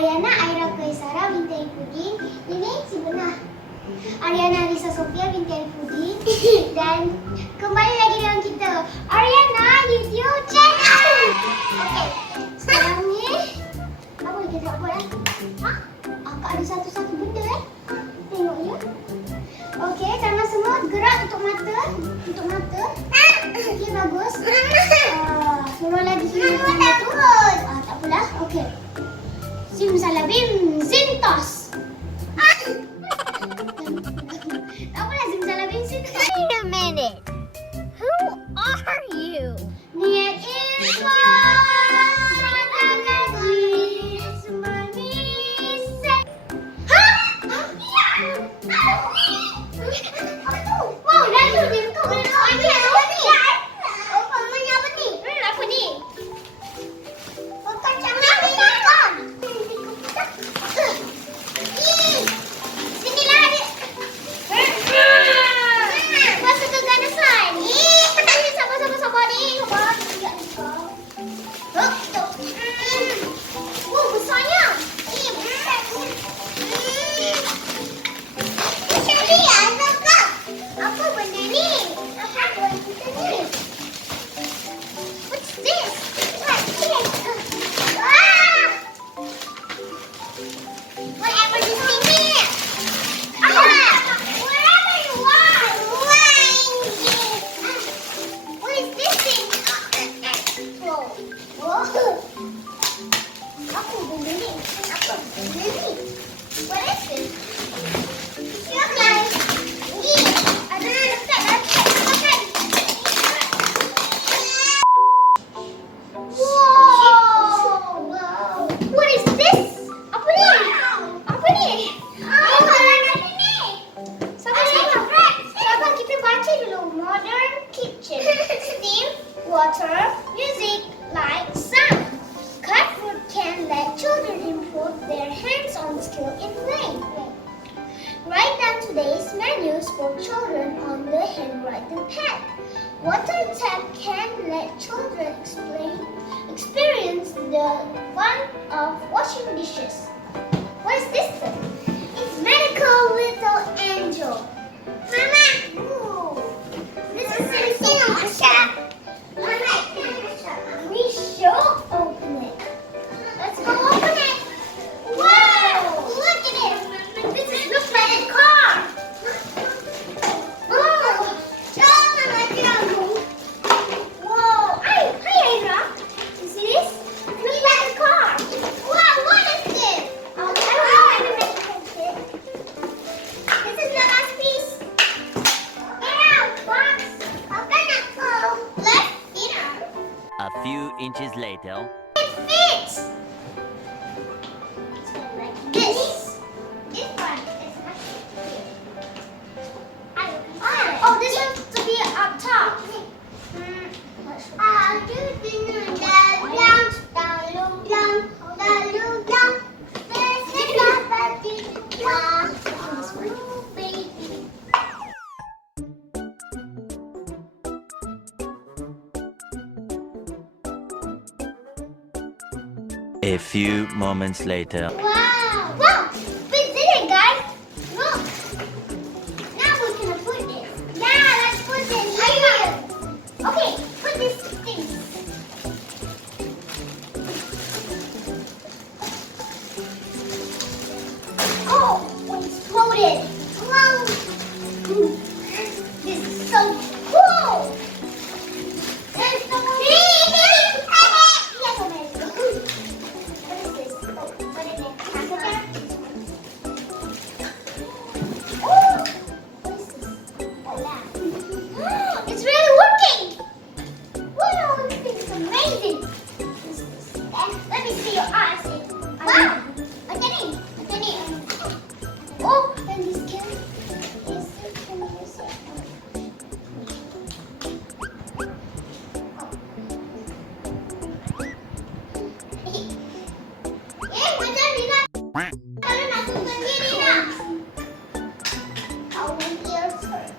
Ariana Aira Kaisara binti Aifudin. Ini si Benah. Ariana Risa Sofia binti Aifudin. Dan kembali lagi dengan kita Ariana YouTube channel. Okey. Sekarang ni apa lagi kita buat ya? Akak ada satu-satu benda Tengok ya. Okey, tangan semua gerak tutup mata. Tutup mata. Okey, bagus. Suruh lagi turun. Tak apalah. Okey. Simsalabim Zintos. Tak apalah Simsalabim Zintos. Wait a minute. Who are you? Niat Irfan Lagi Semanisai. Apa tu? Wow, lalu dia tu. Ini apa ni? Apa ni? Apa ni? Kacang ni kan? Sinilah dia. Masa keganasan. Sabar ni. Sabar. Sekejap ni kau. Oh, besarnya. Besar dia, kak. Apa benda ni? Apa buat kita ni? What's this? What's this? Whatever this thing is. Wherever you are. What is this thing? Whoa. Apa benda ni? What is this? Siapa? Ni. Ada letak. Wow. What is this? Apa ni? Sabar kita baca dulu. Modern kitchen. Steam, water, music, light, sound. Cut fruit can let children improve their hands-on skill in play. Write down today's menus for children on the handwritten pad. Water tap can let children experience the fun of washing dishes. What is this thing? It's medical little angel. Mama! Ooh. This is Mama, we should open it. Let's go open it. Wow! Look at it. This looks like a car. Oh! Whoa! Hi, Ira. You see this? It looks like a car. Wow! What is this? I don't know. I can make it. This is the last piece. Ira, box. How can I go? Let's eat it. A few inches later. It fits. Like this. This one is much bigger. Oh, this one to be up top. A few moments later. Wow! Wow! We did it, guys! Look! Now we're gonna put this. Yeah, let's put this here. Okay, put this thing. Oh! It exploded! Wow! This is so cool! There's so many! Yes, so many. What is this? What is it? Kanak-kanak? Oh! What is this? It's really working! Wow, this thing is amazing! Let me see your eyes. Wow! Atani! Oh! And this can use it. Macam Rina. Kalau nak susun diri nak. Our ears hurt.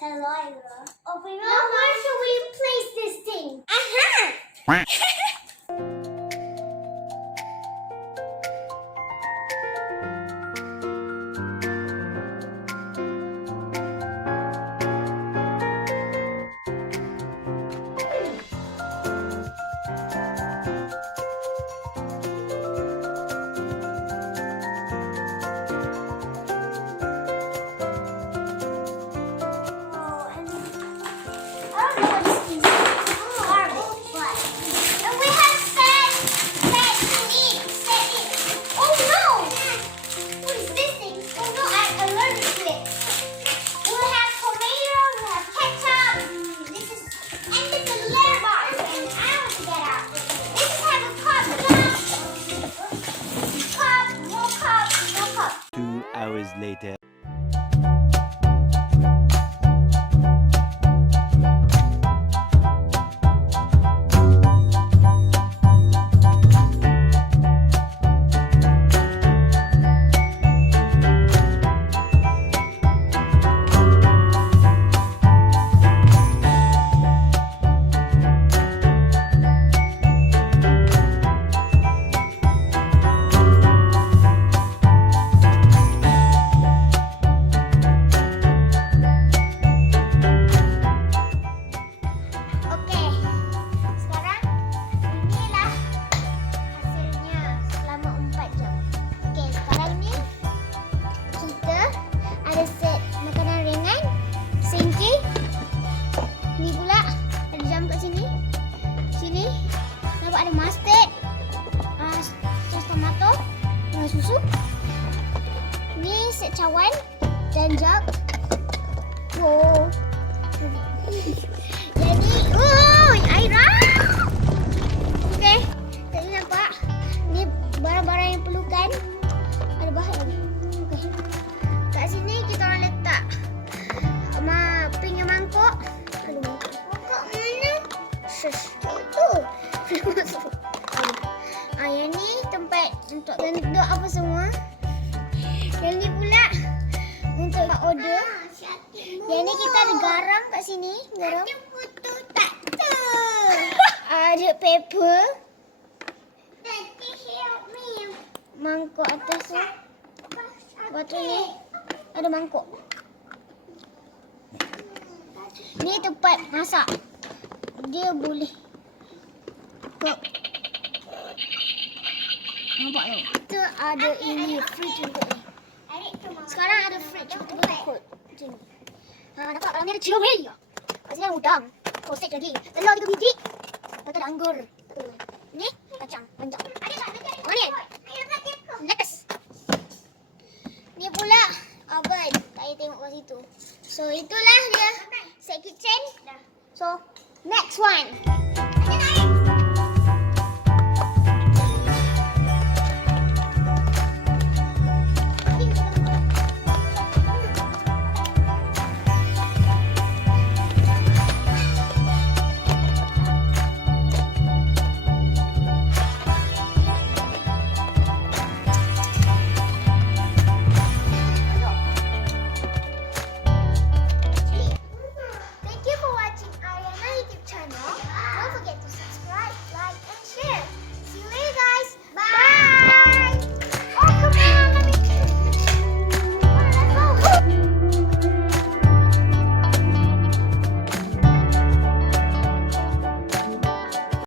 Hello, Ira. Now where should we place this thing? Aha! Hours later. Oke, sekarang inilah hasilnya selama 4 jam. Oke, sekarang ni kita ada set makanan ringan, singki. Ni pula ada jam kat sini. Sini nampak ada mustard, sos tomato dengan susu. Ni set cawan dan jug. Oh. Jadi, Aira. Okey, tadi nampak ni barang-barang yang perlukan. Ada bahan lagi. Okey. Kat sini kita orang letak punya mangkuk. Aduh, mangkuk mana? Shush. Itu. Yang ni tempat untuk tenduk apa semua. Yang ni pula untuk order. Yang ni kita ada garam kat sini. Garam. Ada foto tak tu. Ada paper. Daddy help me. Mangkuk atas tu. Lepas tu ni ada mangkuk. Ni tempat masak. Dia boleh kok. Nampak tak? Kita ada ini fridge untuk ni. Sekarang ada fridge untuk kot. Macam ni. Nampak dalam ni ada cherry. Kat sini ada udang. Sausage lagi. Telur 3 biji. Lepas tu ada anggur. Ni kacang panjang. Onion. Lettuce. Ni pula oven. Tak payah tengok kat situ. So itulah dia set kitchen. So next one.